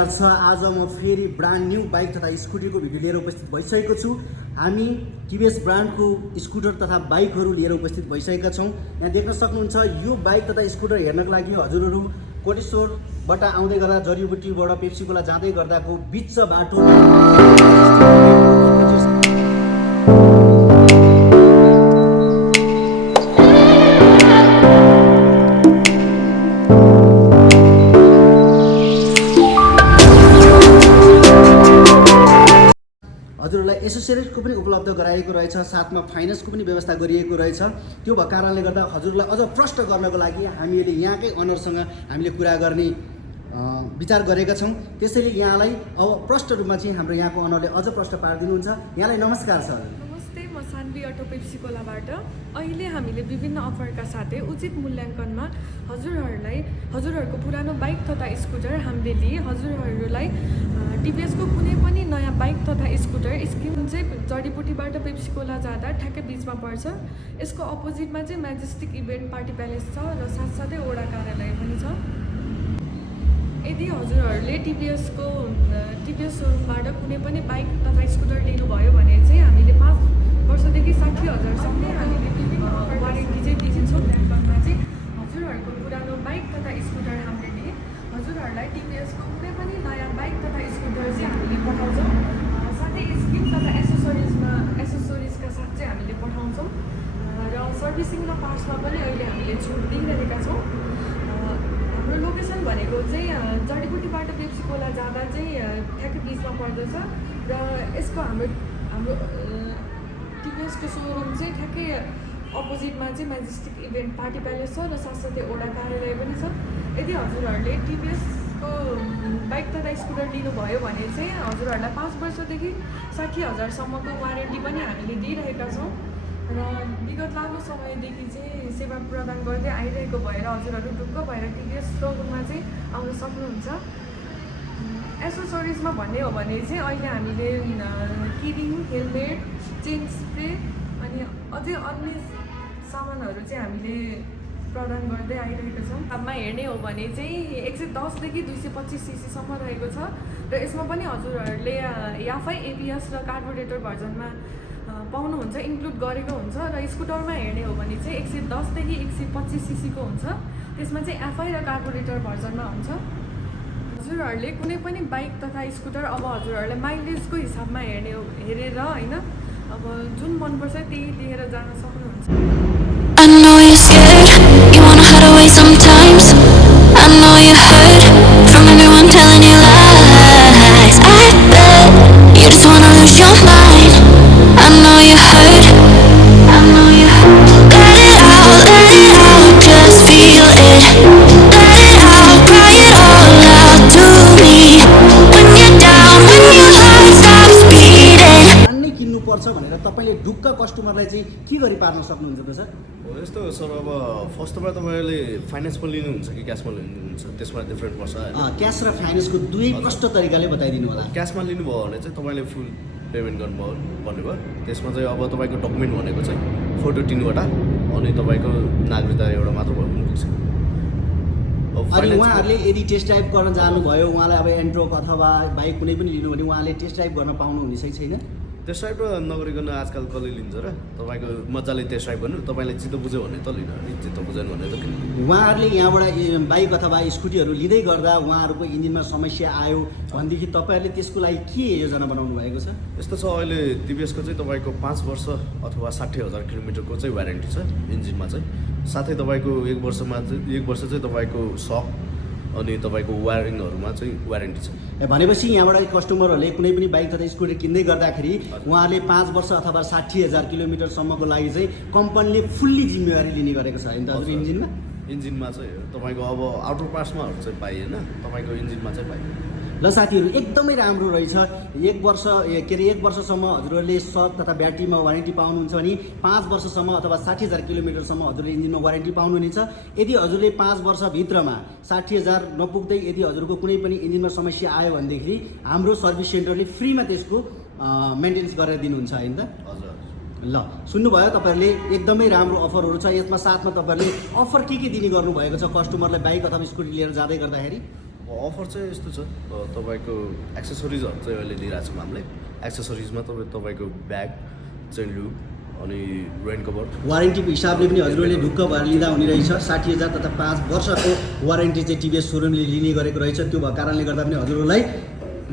नमस्कार छ। आज म फेरि ब्रान्ड न्यू बाइक तथा स्कुटरको भिडियो लिएर उपस्थित भइसकेको छु। हामी TVS ब्रान्डको स्कुटर तथा बाइकहरू लिएर उपस्थित भइसकेका छौँ। यहाँ देख्न सक्नुहुन्छ यो बाइक तथा स्कुटर हेर्नको लागि हजुरहरू कोटेश्वरबाट आउँदै गर्दा जडीबुटीबाट पेप्सिकोला जाँदै गर्दाको बिच बाटो हजुरहरूलाई एसेसरिजको पनि उपलब्ध गराएको रहेछ, साथमा फाइनेन्सको पनि व्यवस्था गरिएको रहेछ। त्यो भएको कारणले गर्दा हजुरलाई अझ प्रष्ट गर्नको लागि हामीले यहाँकै अनरसँग हामीले कुरा गर्ने विचार गरेका छौँ। त्यसैले यहाँलाई अब प्रष्ट रूपमा चाहिँ हाम्रो यहाँको अनरले अझ प्रष्ट पारिदिनुहुन्छ। यहाँलाई नमस्कार सर। नमस्ते, म सान्वी अटो पेप्सिकोलाबाट। अहिले हामीले विभिन्न अफरका साथै उचित मूल्याङ्कनमा हजुरहरूको पुरानो बाइक तथा स्कुटर हामीले लिए हजुरहरूलाई TVSको कुनै पनि नयाँ बाइक तथा स्कुटर स्किम चाहिँ जडीबुटीबाट पेप्सिकोला जाँदा ठ्याक्कै बिचमा पर्छ। यसको अपोजिटमा चाहिँ म्याजेस्टिक इभेन्ट पार्टी प्यालेस छ र साथसाथै ओडा कार्यालय पनि छ। यदि हजुरहरूले TVS सोरुमबाट कुनै पनि बाइक तथा स्कुटर लिनुभयो भने चाहिँ हामीले 5 वर्षदेखि 60,000सम्म हामीले वारेन्टी चाहिँ दिन्छौँ। ब्याङ्कमा चाहिँ हजुरहरूको पुरानो बाइक तथा स्कुटर हामीले लिए हजुरहरूलाई TVSको कुनै पनि नयाँ बाइक तथा स्कुटर चाहिँ हामीले पठाउँछौँ। साथै स्किम तथा एसेसोरिजका साथ चाहिँ हामीले पठाउँछौँ र सर्भिसिङ र पार्ट्समा पनि अहिले हामीले छुट दिइरहेका छौँ। हाम्रो लोकेसन भनेको चाहिँ जडीबुटीबाट पेप्सिकोला जाँदा चाहिँ ठ्याक्कै बिचमा पर्दछ र यसको हाम्रो TVSको सोरुम चाहिँ ठ्याक्कै अपोजिटमा चाहिँ म्याजेस्टिक इभेन्ट पार्टी प्यालेस छ र साथसाथै ओडा कार्यालय पनि छ। यदि हजुरहरूले TVSको बाइक तथा स्कुटर लिनुभयो भने चाहिँ हजुरहरूलाई 5 वर्षदेखि 60,000सम्मको वारेन्टी पनि हामीले दिइरहेका छौँ र विगत लामो समयदेखि चाहिँ सेवा प्रदान गर्दै आइरहेको भएर हजुरहरू ढुक्क भएर TVS सोरुममा चाहिँ आउन सक्नुहुन्छ। एसेसोरिजमा भन्ने हो भने चाहिँ अहिले हामीले किरिङ, हेलमेट, चेन स्प्रे अनि अझै अन्य सामानहरू चाहिँ हामीले प्रदान गर्दै आइरहेको छौँ। दाममा हेर्ने हो भने चाहिँ 110देखि 225 सीसीसम्म रहेको छ र यसमा पनि हजुरहरूले आफै ABS र कार्बोरेटर भर्जनमा पाउनुहुन्छ, इन्क्लुड गरेको हुन्छ। र स्कुटरमा हेर्ने हो भने चाहिँ 110देखि 125 सीसीको हुन्छ, त्यसमा चाहिँ आफै र कार्बोरेटर भर्जनमा हुन्छ। हजुरहरूले कुनै पनि बाइक तथा स्कुटर अब हजुरहरूलाई माइलेजको हिसाबमा हेरेर होइन अब जुन मनपर्छ त्यही लिएर जान सक्नुहुन्छ। I know you're scared, you wanna hide away sometimes. I know you hurt from everyone telling you lies. I bet you just wanna lose your mind. I know you hurt, I know you hurt. Let it out, just feel it. Let it out, cry it all out to me. When you're down, when your heart stops beating. अन्नै किन्नुपर्छ भनेर तपाईँले ढुक्क कस्टमरलाई चाहिँ के गरी पार्न सक्नुहुन्छ त सर? यस्तो सर, अब फर्स्टमा तपाईँले फाइनेन्समा लिनुहुन्छ कि क्यासमा लिनुहुन्छ त्यसमा डिफ्रेन्ट पर्छ होइन। क्यास र फाइनेन्सको दुवै कस्तो तरिकाले बताइदिनु होला। क्यासमा लिनुभयो भने चाहिँ तपाईँले फुल पेमेन्ट गर्नुपर्ने भयो। त्यसमा चाहिँ अब तपाईँको डकुमेन्ट भनेको चाहिँ फोटो 3वटा अनि तपाईँको नागरिकता एउटा मात्र भयो भने पुग्छ। अनि उहाँहरूले यदि टेस्ट ड्राइभ गर्न जानुभयो, उहाँलाई अब एन्ड्रोक अथवा बाइक कुनै पनि लिनु भने उहाँले टेस्ट ड्राइभ गर्न पाउनुहुने छैन? टेस्ट ड्राइभ नगरिकन आजकल कसले लिन्छ र? तपाईँको मजाले टेस्ट ड्राइभ गर्नु, तपाईँले चित्त बुझ्यो भने त लिनु, अनि चित्त बुझेन भने त किन। उहाँहरूले यहाँबाट बाइक अथवा स्कुटीहरू लिँदै गर्दा उहाँहरूको इन्जिनमा समस्या आयो भनेदेखि तपाईँहरूले त्यसको लागि के योजना बनाउनु भएको छ? यस्तो छ, अहिले TVSको चाहिँ तपाईँको 5 वर्ष अथवा 60,000 किलोमिटरको चाहिँ वारेन्टी छ इन्जिनमा चाहिँ। साथै तपाईँको 1 वर्ष चाहिँ तपाईँको सक अनि तपाईँको वायरिङहरूमा चाहिँ वारेन्टी छ। भनेपछि यहाँबाट कस्टमरहरूले कुनै पनि बाइक तथा स्कुटर किन्दै गर्दाखेरि उहाँहरूले 5 वर्ष अथवा 60,000 किलोमिटरसम्मको लागि चाहिँ कम्पनीले फुल्ली जिम्मेवारी लिने गरेको छ होइन त हजुर? इन्जिनमा चाहिँ तपाईँको अब आउटर पार्ट्समाहरू चाहिँ पाइएन, तपाईँको इन्जिनमा चाहिँ पाइएन। ल साथीहरू, एकदमै राम्रो रहेछ। 1 वर्षसम्म हजुरहरूले सक तथा ब्याट्रीमा वारेन्टी पाउनुहुन्छ भने 5 वर्षसम्म अथवा 60,000 किलोमिटरसम्म हजुरले इन्जिनमा वारेन्टी पाउनुहुनेछ। यदि हजुरले 5 वर्षभित्रमा 60,000 नपुग्दै यदि हजुरको कुनै पनि इन्जिनमा समस्या आयो भनेदेखि हाम्रो सर्भिस सेन्टरले फ्रीमा त्यसको मेन्टेनेन्स गरेर दिनुहुन्छ होइन त? हजुर। ल सुन्नुभयो तपाईहरुले एकदमै राम्रो अफरहरु छ यसमा साथमा तपाईहरुले अफर के दिने गर्नु भएको छ कस्टमरलाई बाइक अथवा स्कुटी लिएर जाँदै गर्दाखेरि अफर चाहिँ यस्तो छ तपाईँको एक्सेसरिजहरू चाहिँ अहिले दिइरहेको छौँ हामीले एक्सेसरिजमा तपाईँको ब्याग चेन लुप अनि रेन कभर वारेन्टीको हिसाबले पनि हजुरहरूले ढुक्क भएर लिँदा हुने रहेछ 60,000 तथा 5 वर्षको वारेन्टी चाहिँ टिभीएस सोरुमले लिने गरेको रहेछ त्यो भएको कारणले गर्दा पनि हजुरहरूलाई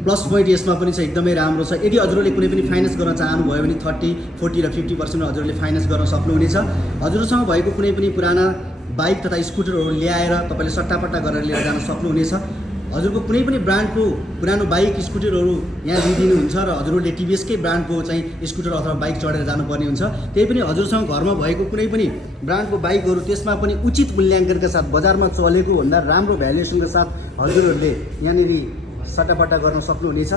प्लस पोइन्ट यसमा पनि चाहिँ एकदमै राम्रो छ यदि हजुरहरूले कुनै पनि फाइनेन्स गर्न चाहनुभयो भने 30, 40 र 50% हजुरहरूले फाइनेन्स गर्न सक्नुहुनेछ हजुरसँग भएको कुनै पनि पुराना बाइक तथा स्कुटरहरू ल्याएर तपाईँले सट्टापट्टा गरेर लिएर जान सक्नुहुनेछ हजुरको कुनै पनि ब्रान्डको पुरानो बाइक स्कुटरहरू यहाँ दिइदिनुहुन्छ र हजुरहरूले टिभीएसकै ब्रान्डको चाहिँ स्कुटर अथवा बाइक चढेर जानुपर्ने हुन्छ त्यही पनि हजुरसँग घरमा भएको कुनै पनि ब्रान्डको बाइकहरू त्यसमा पनि उचित मूल्याङ्कनका साथ बजारमा चलेको भन्दा राम्रो भ्यालुएसनका साथ हजुरहरूले यहाँनिर सट्टापट्टा गर्न सक्नुहुनेछ